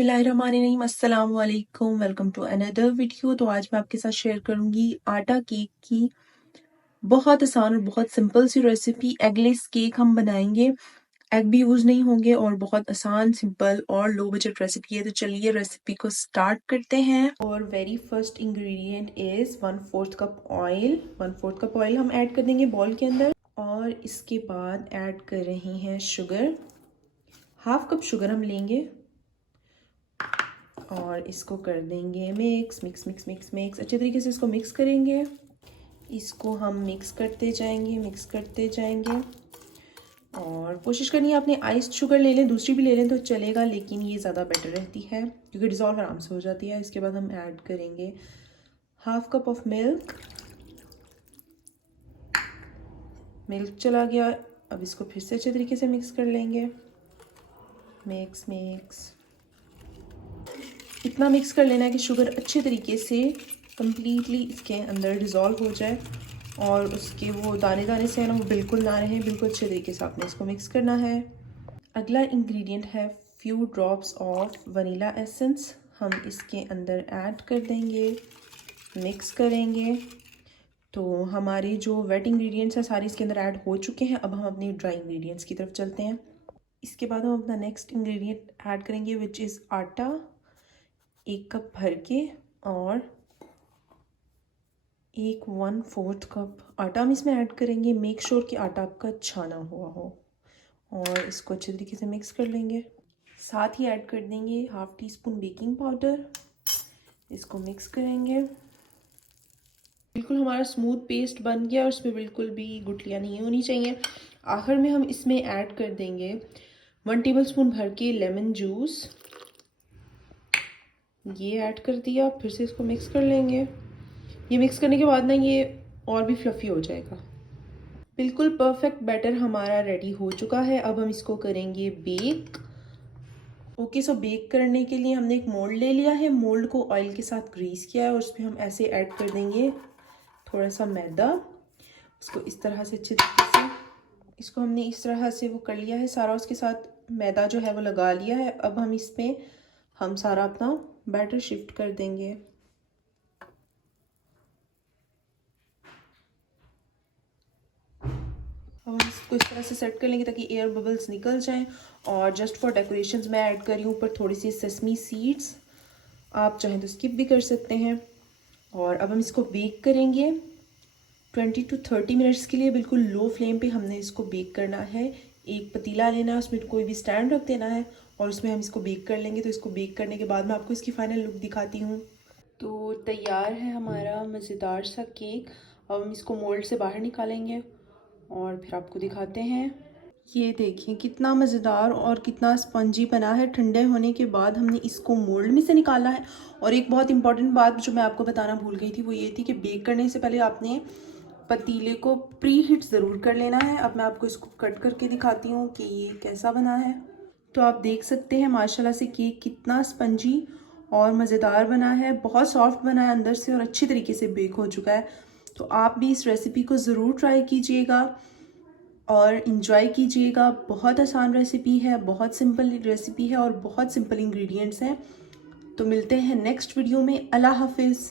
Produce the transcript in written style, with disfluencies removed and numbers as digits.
बिस्मिल्लाहिर्रहमानिर्रहीम, अस्सलाम वालेकुम, वेलकम टू अनदर वीडियो। तो आज मैं आपके साथ शेयर करूंगी आटा केक की बहुत आसान और बहुत सिंपल सी रेसिपी। एगलेस केक हम बनाएंगे, एग भी यूज नहीं होंगे और बहुत आसान, सिंपल और लो बजट रेसिपी है। तो चलिए रेसिपी को स्टार्ट करते हैं। और very first ingredient is 1/4 cup oil. 1/4 cup oil हम ऐड कर देंगे बॉल के अंदर। और इसके बाद ऐड कर रहे हैं शुगर। 1/2 कप शुगर हम लेंगे और इसको कर देंगे mix mix mix mix mix. अच्छे तरीके से इसको मिक्स करेंगे। इसको हम मिक्स करते जाएंगे और कोशिश करनी है आपने आइस शुगर ले लें, दूसरी भी ले लें तो चलेगा, लेकिन ये ज़्यादा बेटर रहती है क्योंकि डिज़ोल्व आराम से हो जाती है। इसके बाद हम ऐड करेंगे 1/2 कप ऑफ मिल्क। मिल्क चला गया। अब इसको फिर से अच्छे तरीके से मिक्स कर लेंगे। मिक्स मिक्स इतना मिक्स कर लेना है कि शुगर अच्छे तरीके से कम्प्लीटली इसके अंदर डिज़ोल्व हो जाए और उसके वो दाने दाने से है ना वो बिल्कुल ना रहे। बिल्कुल अच्छे तरीके से आपने इसको मिक्स करना है। अगला इंग्रेडिएंट है few drops of vanilla essence. हम इसके अंदर ऐड कर देंगे, मिक्स करेंगे। तो हमारे जो वेट इंग्रेडिएंट्स हैं सारे इसके अंदर ऐड हो चुके हैं। अब हम अपने ड्राई इंग्रेडिएंट्स की तरफ चलते हैं। इसके बाद हम अपना नेक्स्ट इंग्रेडिएंट ऐड करेंगे विच इज़ आटा, 1 कप भर के। और 1/4 कप आटा हम इसमें ऐड करेंगे। मेक श्योर कि आटा आपका छाना हुआ हो और इसको अच्छे तरीके से मिक्स कर लेंगे। साथ ही ऐड कर देंगे 1/2 टीस्पून बेकिंग पाउडर। इसको मिक्स करेंगे। बिल्कुल हमारा स्मूथ पेस्ट बन गया और उसमें बिल्कुल भी गुठलियाँ नहीं होनी चाहिए। आखिर में हम इसमें ऐड कर देंगे 1 टेबलस्पून भर के लेमन जूस। ये ऐड कर दिया। फिर से इसको मिक्स कर लेंगे। ये मिक्स करने के बाद ना ये और भी फ्लफ़ी हो जाएगा। बिल्कुल परफेक्ट बैटर हमारा रेडी हो चुका है। अब हम इसको करेंगे बेक। ओके, सो बेक करने के लिए हमने एक मोल्ड ले लिया है। मोल्ड को ऑयल के साथ ग्रीस किया है और उसमें हम ऐसे ऐड कर देंगे थोड़ा सा मैदा। इसको इस तरह से अच्छे तरीके से इसको हमने इस तरह से वो कर लिया है सारा, उसके साथ मैदा जो है वो लगा लिया है। अब हम इसमें हम सारा अपना बैटर शिफ्ट कर देंगे। अब हम इसको इस तरह से सेट कर लेंगे ताकि एयर बबल्स निकल जाएं। और जस्ट फॉर डेकोरेशंस मैं ऐड कर रही हूँ ऊपर थोड़ी सी सेसमी सीड्स। आप चाहें तो स्किप भी कर सकते हैं। और अब हम इसको बेक करेंगे 20 to 30 मिनट्स के लिए। बिल्कुल लो फ्लेम पे हमने इसको बेक करना है। एक पतीला लेना है, उसमें कोई भी स्टैंड रख देना है और उसमें हम इसको बेक कर लेंगे। तो इसको बेक करने के बाद मैं आपको इसकी फाइनल लुक दिखाती हूँ। तो तैयार है हमारा मज़ेदार सा केक। अब हम इसको मोल्ड से बाहर निकालेंगे और फिर आपको दिखाते हैं। ये देखिए कितना मज़ेदार और कितना स्पंजी बना है। ठंडे होने के बाद हमने इसको मोल्ड में से निकाला है। और एक बहुत इंपॉर्टेंट बात जो मैं आपको बताना भूल गई थी वो ये थी कि बेक करने से पहले आपने पतीले को प्री हीट ज़रूर कर लेना है। अब मैं आपको इसको कट करके दिखाती हूँ कि ये कैसा बना है। तो आप देख सकते हैं माशाल्लाह से केक कितना स्पंजी और मज़ेदार बना है। बहुत सॉफ्ट बना है अंदर से और अच्छी तरीके से बेक हो चुका है। तो आप भी इस रेसिपी को ज़रूर ट्राई कीजिएगा और इन्जॉय कीजिएगा। बहुत आसान रेसिपी है, बहुत सिंपल रेसिपी है और बहुत सिंपल इंग्रेडिएंट्स हैं। तो मिलते हैं नेक्स्ट वीडियो में। अल्लाह हाफिज़।